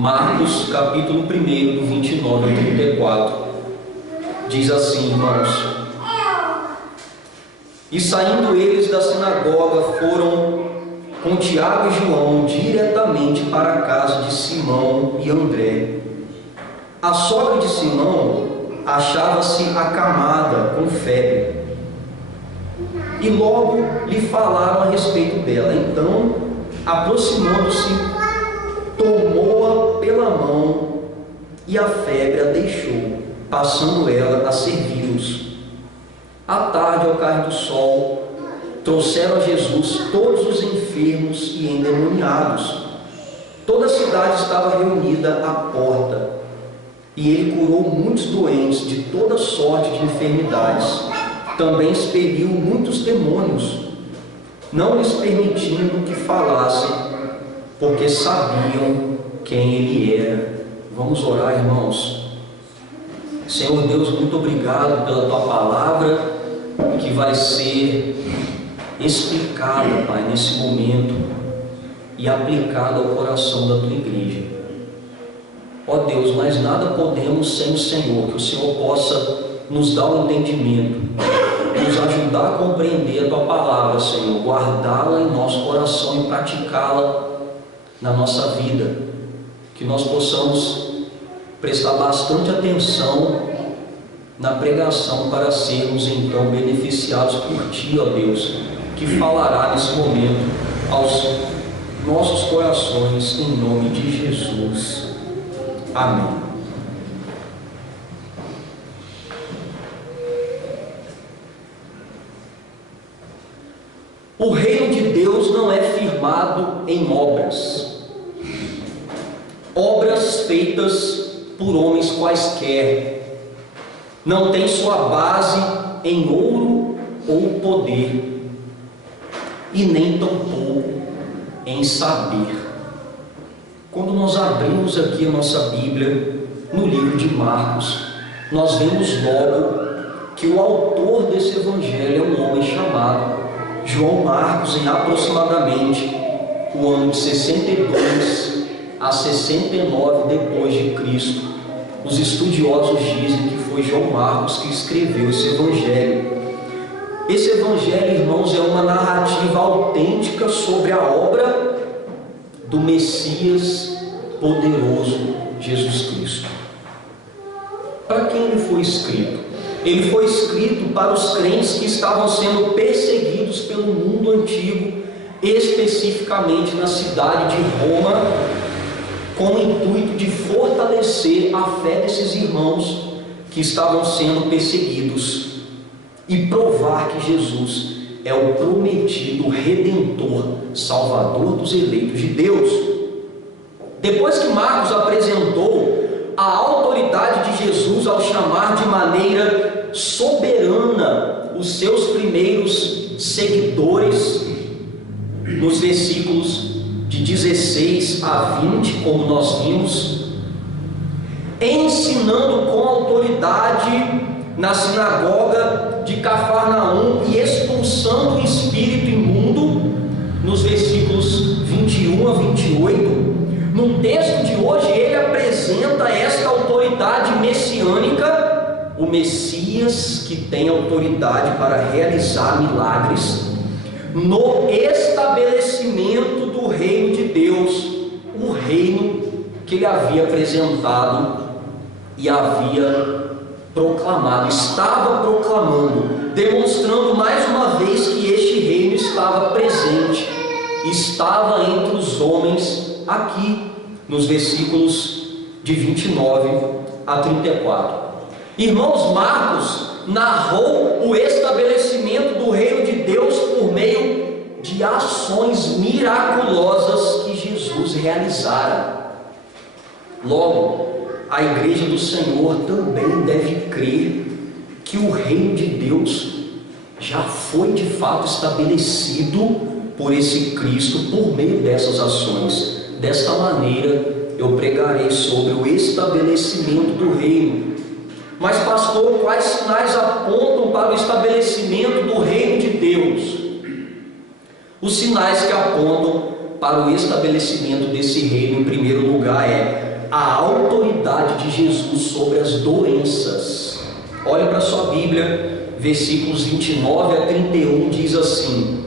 Marcos, capítulo 1, do 29 ao 34, diz assim, irmãos: E saindo eles da sinagoga, foram com Tiago e João diretamente para a casa de Simão e André. A sogra de Simão achava-se acamada com febre, e logo lhe falaram a respeito dela. Então, aproximando-se, tomou-a pela mão, e a febre a deixou, passando ela a servi-los. À tarde, ao cair do sol, trouxeram a Jesus todos os enfermos e endemoniados. Toda a cidade estava reunida à porta, e ele curou muitos doentes de toda sorte de enfermidades. Também expeliu muitos demônios, não lhes permitindo que falassem, porque sabiam quem ele era. Vamos orar, irmãos. Senhor Deus, muito obrigado pela tua palavra, que vai ser explicada, Pai, nesse momento e aplicada ao coração da tua igreja. Ó Deus, mas nada podemos sem o Senhor. Que o Senhor possa nos dar o entendimento, nos ajudar a compreender a tua palavra, Senhor, guardá-la em nosso coração e praticá-la na nossa vida. Que nós possamos prestar bastante atenção na pregação para sermos então beneficiados por ti, ó Deus, que falará nesse momento aos nossos corações, em nome de Jesus. Amém. O reino de Deus não é firmado em obras feitas por homens quaisquer. Não tem sua base em ouro ou poder, e nem tampouco em saber. Quando nós abrimos aqui a nossa Bíblia, no livro de Marcos, nós vemos logo que o autor desse evangelho é um homem chamado João Marcos, em aproximadamente o ano de 62 a 69 depois de Cristo. Os estudiosos dizem que foi João Marcos que escreveu esse evangelho. Esse evangelho, irmãos, é uma narrativa autêntica sobre a obra do Messias poderoso, Jesus Cristo. Para quem ele foi escrito? Ele foi escrito para os crentes que estavam sendo perseguidos pelo mundo antigo, especificamente na cidade de Roma, com o intuito de fortalecer a fé desses irmãos que estavam sendo perseguidos e provar que Jesus é o prometido Redentor, Salvador dos eleitos de Deus. Depois que Marcos apresentou a autoridade de Jesus ao chamar de maneira soberana os seus primeiros seguidores, nos versículos de 16 a 20, como nós vimos, ensinando com autoridade na sinagoga de Cafarnaum e expulsando o espírito imundo, nos versículos 21 a 28, no texto de hoje ele apresenta esta autoridade messiânica, o Messias que tem autoridade para realizar milagres, no estabelecimento do reino de Deus, o reino que ele havia apresentado e havia proclamado, estava proclamando, demonstrando mais uma vez que este reino estava presente, estava entre os homens aqui, nos versículos de 29 a 34. Irmãos, Marcos narrou o estabelecimento do reino de Deus por meio de ações miraculosas que Jesus realizara. Logo, a igreja do Senhor também deve crer que o reino de Deus já foi de fato estabelecido por esse Cristo por meio dessas ações. Desta maneira eu pregarei sobre o estabelecimento do reino. Mas pastor, quais sinais apontam para o estabelecimento do reino de Deus? Os sinais que apontam para o estabelecimento desse reino, em primeiro lugar, é a autoridade de Jesus sobre as doenças. Olha para a sua Bíblia, versículos 29 a 31, diz assim: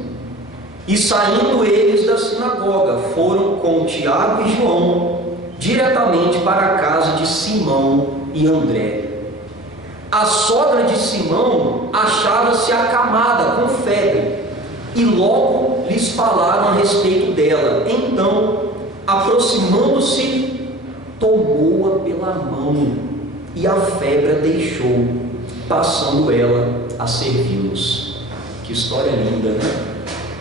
E saindo eles da sinagoga, foram com Tiago e João diretamente para a casa de Simão e André. A sogra de Simão achava-se acamada com febre, e logo lhes falaram a respeito dela. Então, aproximando-se, tomou-a pela mão, e a febre a deixou, passando ela a servi-los. Que história linda, né?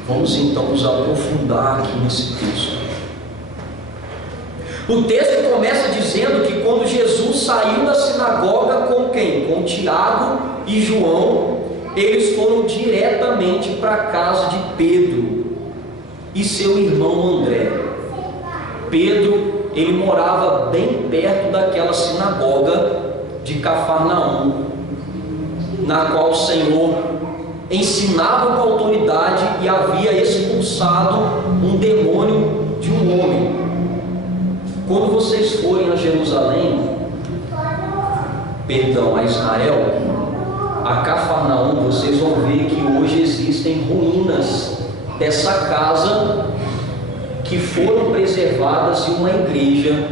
Vamos então nos aprofundar aqui nesse texto. O texto começa dizendo que quando Jesus saiu da sinagoga com quem? Com Tiago e João, eles foram diretamente para a casa de Pedro e seu irmão André. Pedro, ele morava bem perto daquela sinagoga de Cafarnaum, na qual o Senhor ensinava com autoridade e havia expulsado um demônio de um homem. Quando vocês forem a Jerusalém, a Israel, a Cafarnaum, vocês vão ver que hoje existem ruínas dessa casa que foram preservadas e uma igreja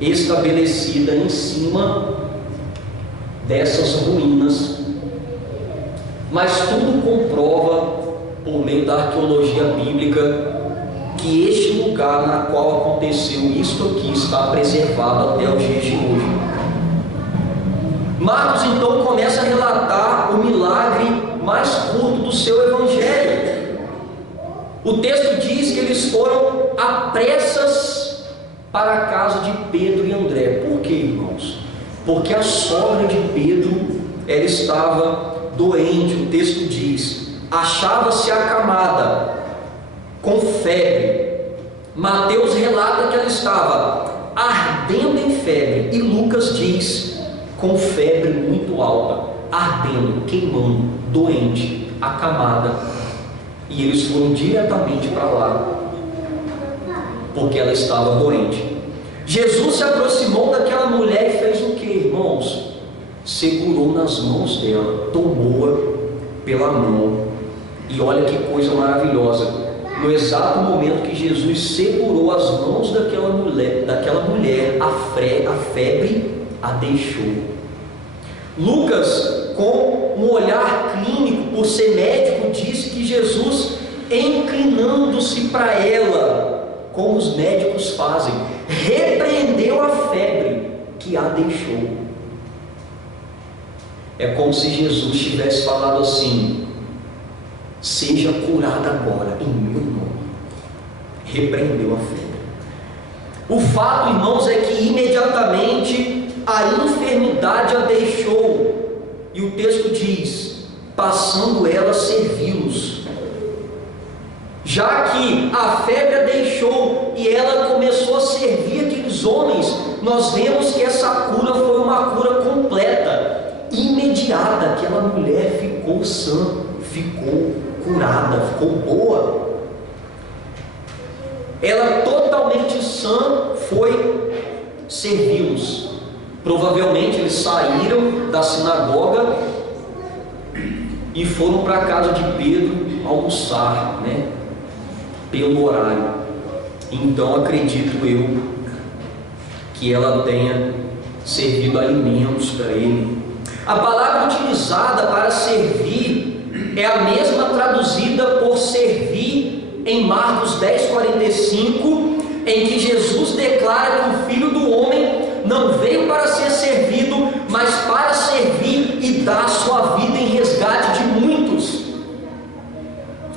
estabelecida em cima dessas ruínas. Mas tudo comprova, por meio da arqueologia bíblica, que este lugar na qual aconteceu isto aqui está preservado até os dias de hoje. Marcos então começa a relatar o milagre mais curto do seu evangelho. O texto diz que eles foram a pressas para a casa de Pedro e André. Por quê, irmãos? Porque a sogra de Pedro, ela estava doente. O texto diz: achava-se acamada com febre. Mateus relata que ela estava ardendo em febre, e Lucas diz com febre muito alta, ardendo, queimando, doente, acamada. E eles foram diretamente para lá, porque ela estava doente. Jesus se aproximou daquela mulher e fez o que, irmãos? Segurou nas mãos dela, tomou-a pela mão. E olha que coisa maravilhosa, no exato momento que Jesus segurou as mãos daquela mulher, a febre a deixou. Lucas, com um olhar clínico, por ser médico, disse que Jesus, inclinando-se para ela, como os médicos fazem, repreendeu a febre que a deixou. É como se Jesus tivesse falado assim: seja curada agora, em meu nome. Repreendeu a febre. O fato, irmãos, é que imediatamente a enfermidade a deixou. E o texto diz: passando ela a servi-los. Já que a febre a deixou e ela começou a servir aqueles homens, nós vemos que essa cura foi uma cura completa, imediata. Aquela mulher ficou sã, ficou curada, ficou boa. Ela totalmente sã foi servi-los. Provavelmente eles saíram da sinagoga e foram para a casa de Pedro almoçar, né? Pelo horário. Então acredito eu que ela tenha servido alimentos para ele. A palavra utilizada para servir é a mesma traduzida por servir em Marcos 10:45, em que Jesus declara que o Filho do Homem não veio para ser servido, mas para servir e dar sua vida em resgate de muitos.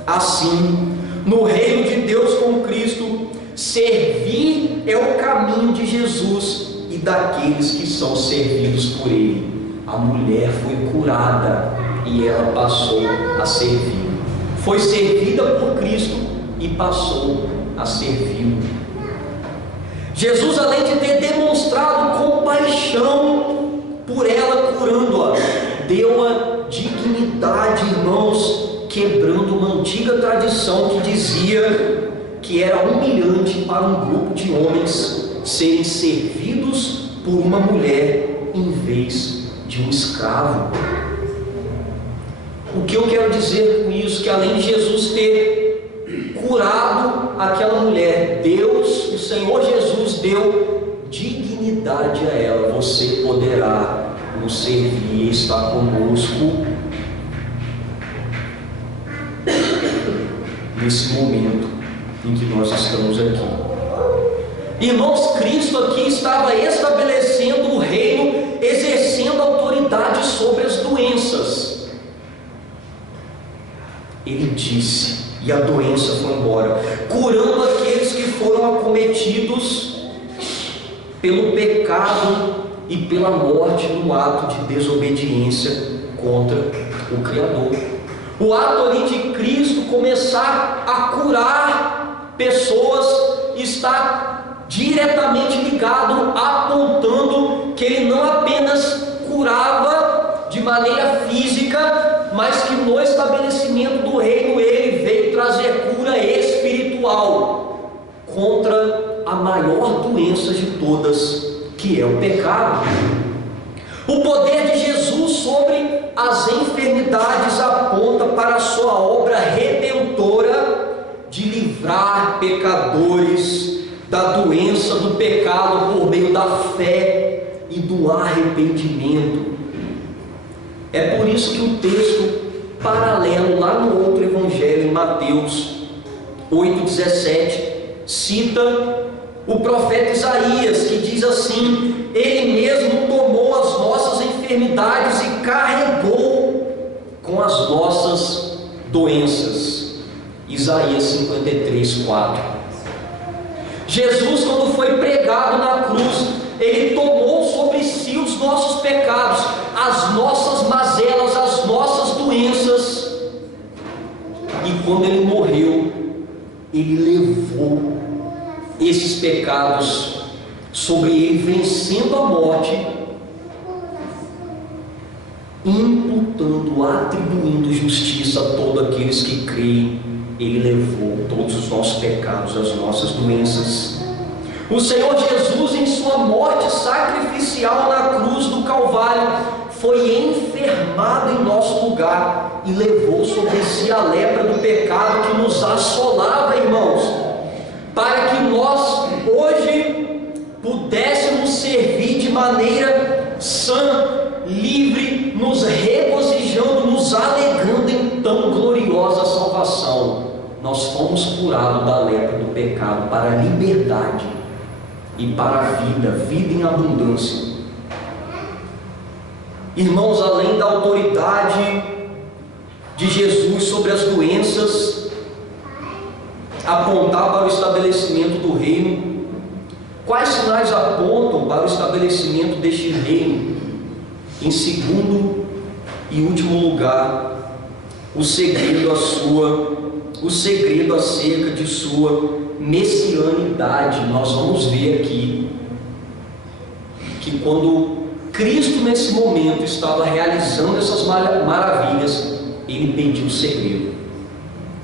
Assim, no reino de Deus com Cristo, servir é o caminho de Jesus e daqueles que são servidos por Ele. A mulher foi curada e ela passou a servir. Foi servida por Cristo e passou a servi-lo. Jesus, além de ter demonstrado compaixão por ela, curando-a, deu-a dignidade, irmãos, quebrando uma antiga tradição que dizia que era humilhante para um grupo de homens serem servidos por uma mulher em vez de um escravo. O que eu quero dizer com isso? Que além de Jesus ter curado aquela mulher, Deus, o Senhor Jesus, deu dignidade a ela. Você poderá nos servir e estar conosco nesse momento em que nós estamos aqui. Irmãos, Cristo aqui estava estabelecendo o reino, exercendo autoridade sobre as doenças. Ele disse, e a doença foi embora, curando aqueles que foram acometidos pelo pecado e pela morte no ato de desobediência contra o Criador. O ato ali de Cristo começar a curar pessoas está diretamente ligado, apontando que Ele não apenas curava de maneira física, mas que no estabelecimento do reino Ele veio trazer cura espiritual contra a maior doença de todas, que é o pecado. O poder de Jesus sobre as enfermidades aponta para a sua obra redentora de livrar pecadores da doença do pecado por meio da fé e do arrependimento. É por isso que o texto paralelo lá no outro evangelho, em Mateus 8,17, cita o profeta Isaías, que diz assim: Ele mesmo tomou as nossas enfermidades e carregou com as nossas doenças. Isaías 53:4. Jesus, quando foi pregado na cruz, Ele tomou sobre si os nossos pecados, as nossas mazelas, as nossas doenças, e quando Ele morreu, Ele levou esses pecados sobre Ele, vencendo a morte, imputando, atribuindo justiça a todos aqueles que creem. Ele levou todos os nossos pecados, as nossas doenças. O Senhor Jesus, em sua morte sacrificial na cruz do Calvário, foi enfermado em nosso lugar e levou sobre si a lepra do pecado que nos assolava, irmãos, para que nós hoje pudéssemos servir de maneira sã, livre, nos regozijando, nos alegrando em tão gloriosa salvação. Nós fomos curados da lepra do pecado para a liberdade e para a vida, vida em abundância. Irmãos, além da autoridade de Jesus sobre as doenças, apontar para o estabelecimento do reino, quais sinais apontam para o estabelecimento deste reino? Em segundo e último lugar, o segredo acerca de sua messianidade. Nós vamos ver aqui que quando Cristo nesse momento estava realizando essas maravilhas, Ele pediu o segredo,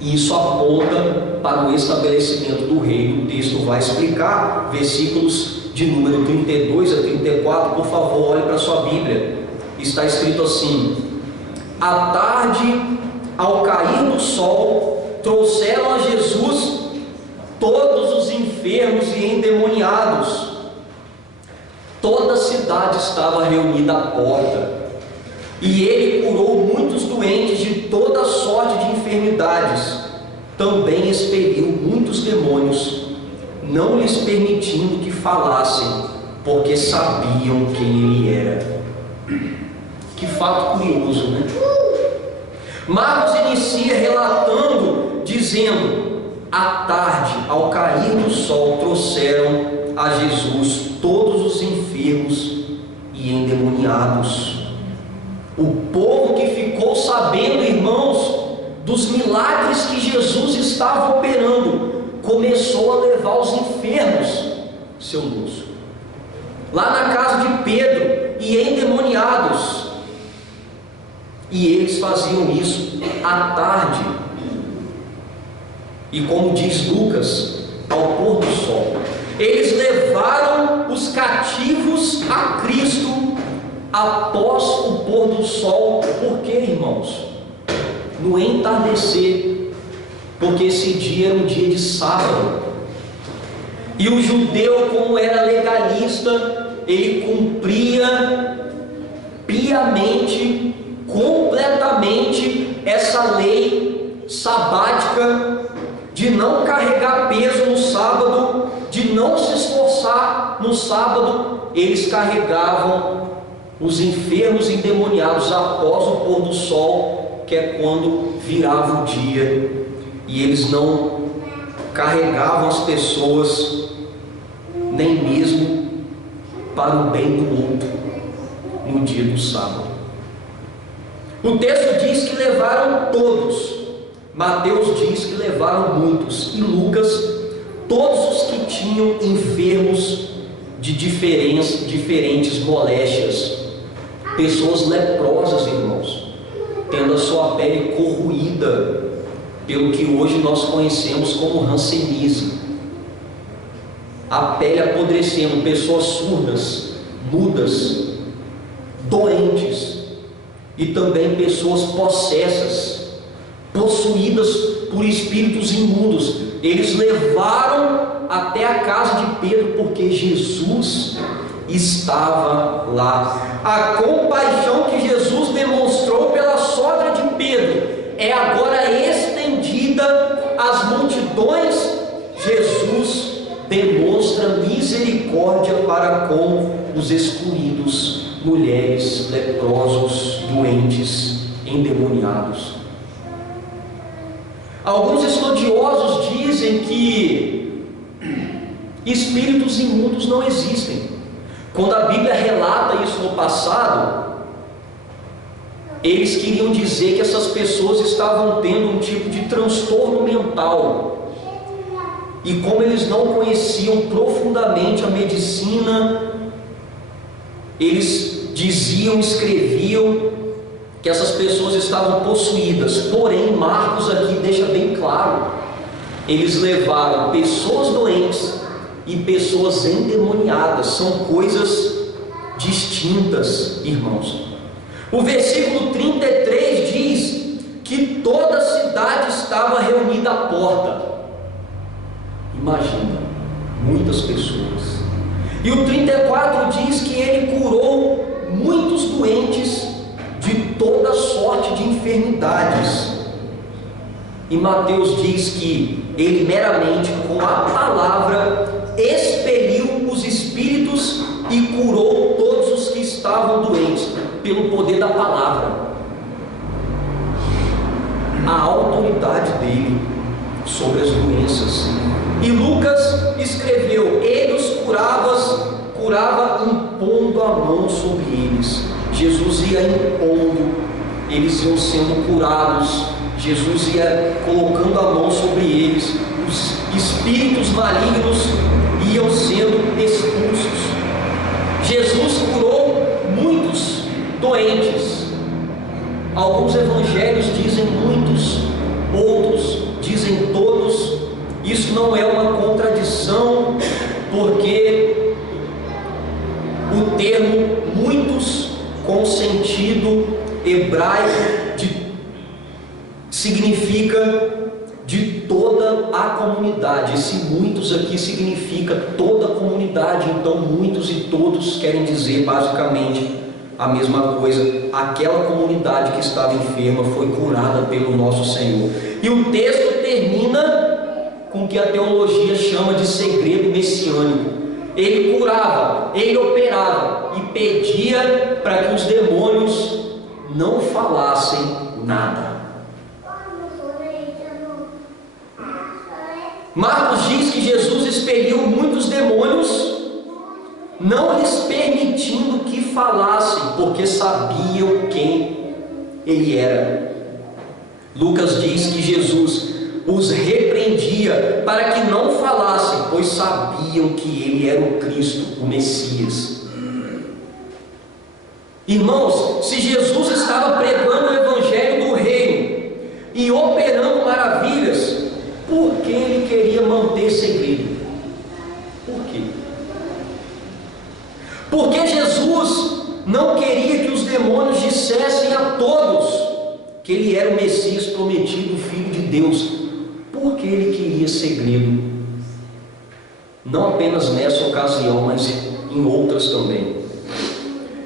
e isso aponta para o estabelecimento do reino. O texto vai explicar, versículos de número 32 a 34, por favor, olhe para a sua Bíblia. Está escrito assim: à tarde, ao cair do sol, trouxeram a Jesus todos os enfermos e endemoniados. Toda a cidade estava reunida à porta, e Ele curou muitos doentes de toda sorte de enfermidades. Também expeliu muitos demônios, não lhes permitindo que falassem, porque sabiam quem Ele era. Que fato curioso, né? Marcos inicia relatando, dizendo: à tarde, ao cair do sol, trouxeram a Jesus todos os enfermos e endemoniados. O povo que ficou sabendo, irmãos, dos milagres que Jesus estava operando, começou a levar os enfermos, seu Lúcio, lá na casa de Pedro, e endemoniados. E eles faziam isso à tarde, e como diz Lucas, ao pôr do sol. Eles levaram após o pôr do sol. Por quê, irmãos? No entardecer, porque esse dia era um dia de sábado, e o judeu, como era legalista, ele cumpria piamente, completamente essa lei sabática de não carregar peso no sábado, de não se esforçar no sábado. Eles carregavam os enfermos e endemoniados após o pôr do sol, que é quando virava o dia, e eles não carregavam as pessoas nem mesmo para o bem do outro no dia do sábado. O texto diz que levaram todos, Mateus diz que levaram muitos, e Lucas, todos os que tinham enfermos de diferentes moléstias, pessoas leprosas, irmãos, tendo a sua pele corroída pelo que hoje nós conhecemos como hanseníase, a pele apodrecendo, pessoas surdas, mudas, doentes, e também pessoas possessas, possuídas por espíritos imundos. Eles levaram até a casa de Pedro, porque Jesus estava lá. A compaixão que Jesus demonstrou pela sogra de Pedro é agora estendida às multidões. Jesus demonstra misericórdia para com os excluídos, mulheres, leprosos, doentes, endemoniados. Alguns estudiosos dizem que espíritos imundos não existem. Quando a Bíblia relata isso no passado, eles queriam dizer que essas pessoas estavam tendo um tipo de transtorno mental. E como eles não conheciam profundamente a medicina, eles diziam, escreviam que essas pessoas estavam possuídas. Porém, Marcos aqui deixa bem claro: eles levaram pessoas doentes e pessoas endemoniadas. São coisas distintas, irmãos. O versículo 33 diz que toda a cidade estava reunida à porta. Imagina, muitas pessoas. E o 34 diz que ele curou muitos doentes de toda sorte de enfermidades. E Mateus diz que ele meramente com a palavra expeliu os espíritos e curou todos os que estavam doentes, pelo poder da palavra. A autoridade dele sobre as doenças. E Lucas escreveu: ele os curava impondo a mão sobre eles. Jesus ia impondo, eles iam sendo curados. Jesus ia colocando a mão sobre eles, os espíritos malignos iam sendo expulsos. Jesus curou muitos doentes. Alguns evangelhos dizem muitos, outros dizem todos. Isso não é uma contradição, porque o termo muitos, com sentido hebraico, significa de toda a comunidade. Esse muitos aqui significa toda a comunidade. Então muitos e todos querem dizer basicamente a mesma coisa. Aquela comunidade que estava enferma foi curada pelo nosso Senhor. E o texto termina com o que a teologia chama de segredo messiânico. Ele curava, ele operava e pedia para que os demônios não falassem nada. Marcos diz que Jesus expeliu muitos demônios, não lhes permitindo que falassem, porque sabiam quem ele era. Lucas diz que Jesus os repreendia para que não falassem, pois sabiam que ele era o Cristo, o Messias. Irmãos, se Jesus estava pregando o evangelho do reino e operando maravilhas, por que ele queria manter segredo? Por quê? Porque Jesus não queria que os demônios dissessem a todos que ele era o Messias prometido, o Filho de Deus, porque ele queria segredo, não apenas nessa ocasião, mas em outras também.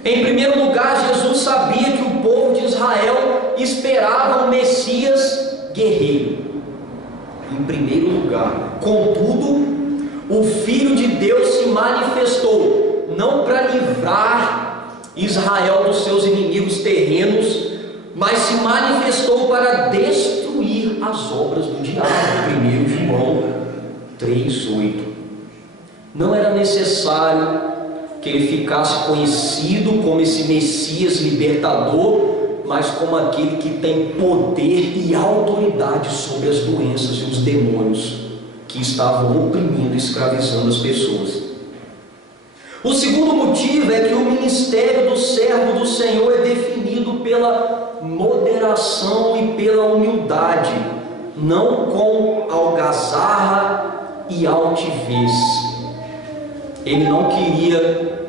Em primeiro lugar, Jesus sabia que o povo de Israel esperava um Messias guerreiro. Em primeiro lugar, contudo, o Filho de Deus se manifestou não para livrar Israel dos seus inimigos terrenos, mas se manifestou para destruir as obras do diabo. 1 João 3,8. Não era necessário que ele ficasse conhecido como esse Messias libertador, mas como aquele que tem poder e autoridade sobre as doenças e os demônios que estavam oprimindo e escravizando as pessoas. O segundo motivo é que o ministério do servo do Senhor é definido pela moderação e pela humildade, não com algazarra e altivez. Ele não queria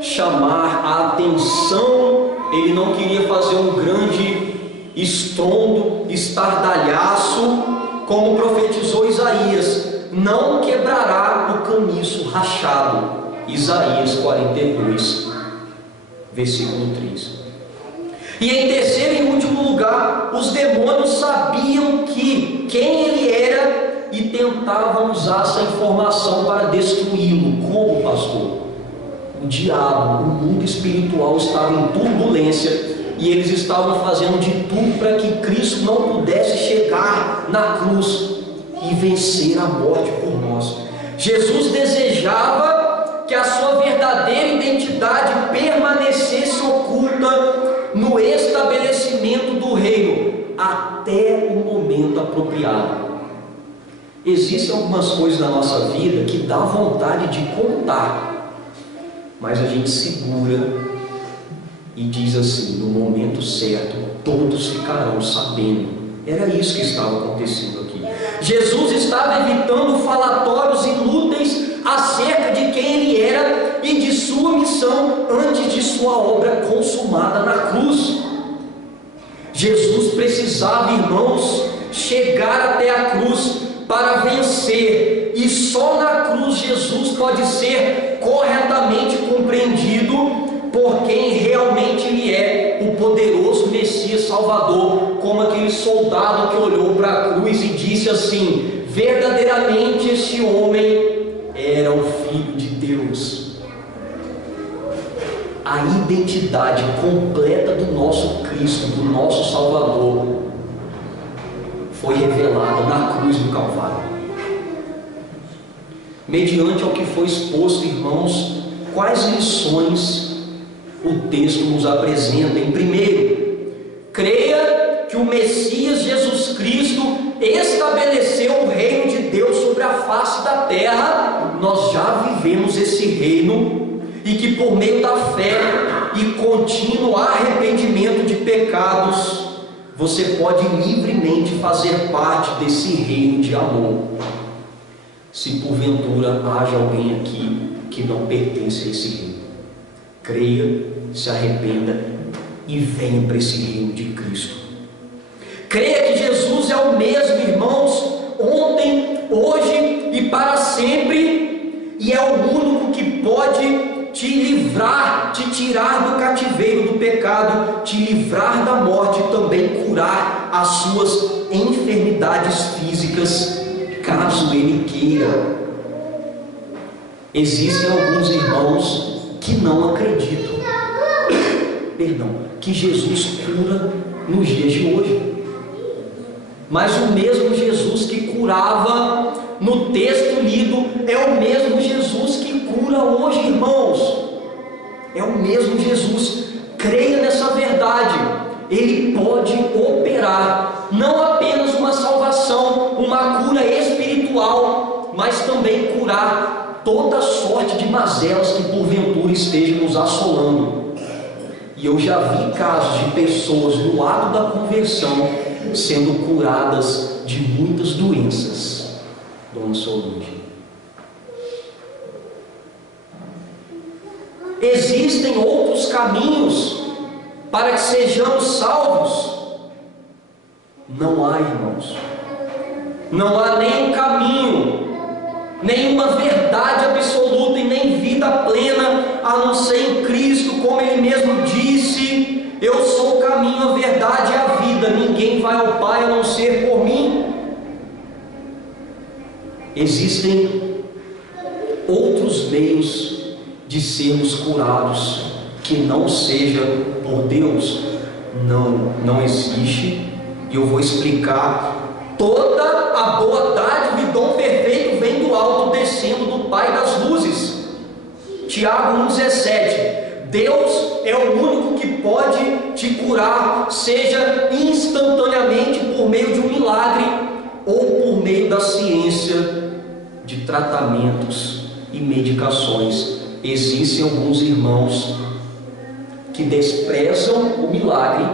chamar a atenção, ele não queria fazer um grande estrondo, estardalhaço, como profetizou Isaías: não quebrará o caniço rachado. Isaías 42, versículo 3. E em terceiro e último lugar, os demônios sabiam quem ele era e tentavam usar essa informação para destruí-lo. Como, pastor? O diabo, o mundo espiritual estava em turbulência e eles estavam fazendo de tudo para que Cristo não pudesse chegar na cruz e vencer a morte por nós. Jesus desejava que a sua verdadeira identidade permanecesse oculta no estabelecimento do reino até o momento apropriado. Existem algumas coisas na nossa vida que dá vontade de contar, mas a gente segura e diz assim: no momento certo todos ficarão sabendo. Era isso que estava acontecendo aqui. Jesus estava evitando falatórios inúteis acerca de quem ele era e de sua missão antes de sua obra consumada na cruz. Jesus precisava, irmãos, chegar até a cruz para vencer, e só na cruz Jesus pode ser corretamente compreendido por quem realmente ele é, o poderoso Messias Salvador, como aquele soldado que olhou para a cruz e disse assim: verdadeiramente esse homem era o Filho de Deus. A identidade completa do nosso Cristo, do nosso Salvador, foi revelada na cruz do Calvário. Mediante ao que foi exposto, irmãos, quais lições o texto nos apresenta? Em primeiro, creia que o Messias Jesus Cristo estabeleceu o reino de Deus sobre a face da terra. Nós já vivemos esse reino, e que por meio da fé e contínuo arrependimento de pecados, você pode livremente fazer parte desse reino de amor. Se porventura haja alguém aqui que não pertence a esse reino, creia, se arrependa e venha para esse reino de Cristo. Creia que Jesus é o mesmo, irmãos, ontem, hoje e para sempre, e é o único que pode te livrar, te tirar do cativeiro do pecado, te livrar da morte e também curar as suas enfermidades físicas, caso Ele queira. Existem alguns irmãos que não acreditam, que Jesus cura nos dias de hoje. Mas o mesmo Jesus que curava no texto lido é o mesmo Jesus que cura hoje, irmãos. É o mesmo Jesus. Creia nessa verdade. Ele pode operar não apenas uma salvação, uma cura espiritual, mas também curar toda sorte de mazelas que porventura estejam nos assolando. E eu já vi casos de pessoas no ato da conversão sendo curadas de muitas doenças. Dona Solange. Existem outros caminhos para que sejamos salvos? Não há, irmãos. Não há nenhum caminho, nenhuma verdade absoluta e nem vida plena, a não ser em Cristo, como Ele mesmo disse: eu sou o caminho, a verdade e a vida, ninguém vai ao Pai a não ser por mim. Existem outros meios de sermos curados que não seja por Deus? Não existe, e eu vou explicar. Toda a boa dádiva e dom perfeito vem do alto, descendo do Pai das luzes. Tiago 1,17. Deus é o único que pode te curar, seja instantaneamente por meio de um milagre ou por meio da ciência de tratamentos e medicações. Existem alguns irmãos que desprezam o milagre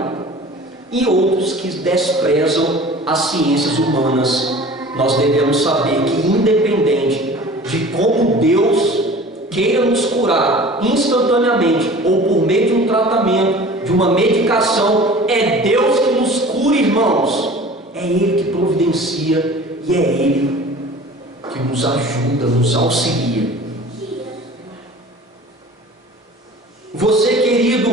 e outros que desprezam as ciências humanas. Nós devemos saber que, independente de como Deus queira nos curar instantaneamente ou por meio de um tratamento, de uma medicação, é Deus que nos cura, irmãos. É Ele que providencia e é Ele que nos ajuda, nos auxilia. Você, querido,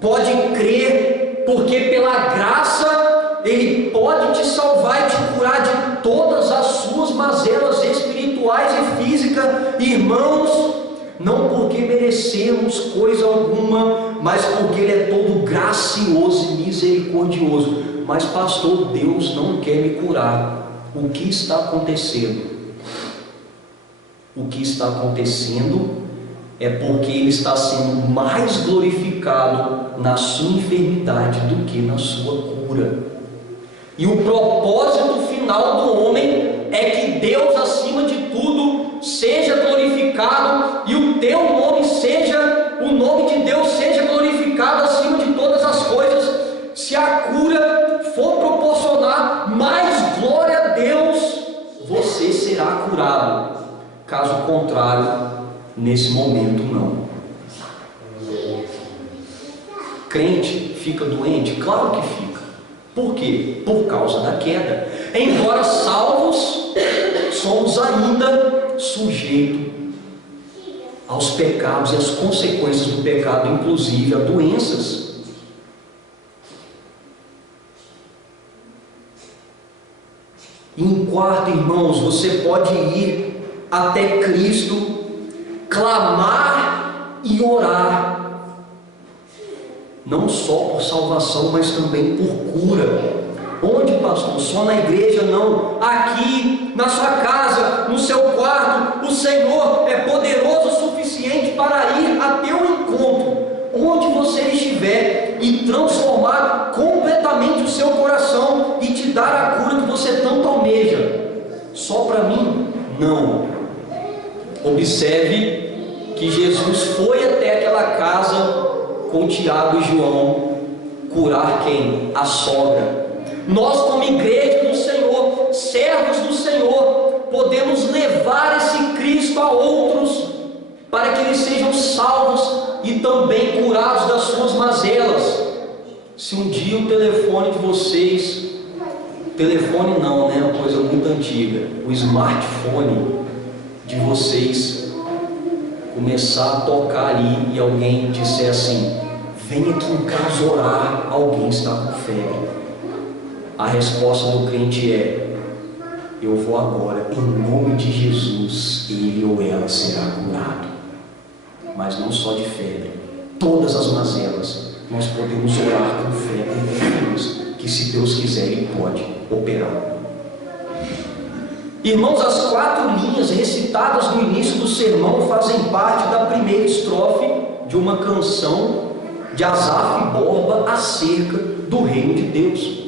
pode crer, porque pela graça Ele pode te salvar e te curar de todas as suas mazelas espirituais e físicas, irmãos, não porque merecemos coisa alguma, mas porque Ele é todo gracioso e misericordioso. Mas pastor, Deus não quer me curar. O que está acontecendo? O que está acontecendo é porque Ele está sendo mais glorificado na sua enfermidade do que na sua cura. E o propósito final do homem é que Deus, acima de tudo, seja glorificado e o teu nome seja, o nome de Deus seja glorificado acima de todas as coisas. Se a cura for proporcionar mais glória a Deus, você será curado. Caso contrário, nesse momento não. Crente fica doente? Claro que fica. Por quê? Por causa da queda. Embora salvos, somos ainda sujeitos aos pecados e às consequências do pecado, inclusive a doenças. Em quarto, irmãos, você pode ir até Cristo, clamar e orar, não só por salvação, mas também por cura. Onde, pastor? Só na igreja? Não. Aqui, na sua casa, no seu quarto, o Senhor é poderoso o suficiente para ir a teu encontro, onde você estiver, e transformar completamente o seu coração e te dar a cura que você tanto almeja. Só para mim? Não. Observe que Jesus foi até aquela casa com Tiago e João curar quem? A sogra. Nós, como igreja do Senhor, servos do Senhor, podemos levar esse Cristo a outros, para que eles sejam salvos e também curados das suas mazelas. Se um dia o telefone de vocês, telefone não, né? Uma coisa muito antiga, o smartphone de vocês começar a tocar ali e alguém disser assim: vem aqui em casa orar, alguém está com febre. A resposta do crente é: eu vou agora, em nome de Jesus, ele ou ela será curado. Mas não só de febre, todas as mazelas, nós podemos orar com fé, com Deus, que se Deus quiser Ele pode operar. Irmãos, as 4 linhas recitadas no início do sermão fazem parte da primeira estrofe de uma canção de Asaf Borba acerca do reino de Deus.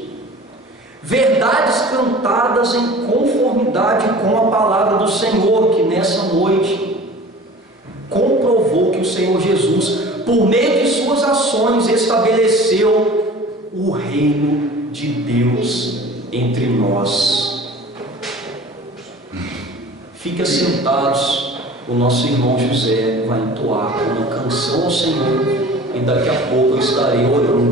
Verdades cantadas em conformidade com a palavra do Senhor, que nessa noite comprovou que o Senhor Jesus, por meio de suas ações, estabeleceu o reino de Deus entre nós. Fiquem sentados, o nosso irmão José vai entoar uma canção. canção ao Senhor, e daqui a pouco eu estarei orando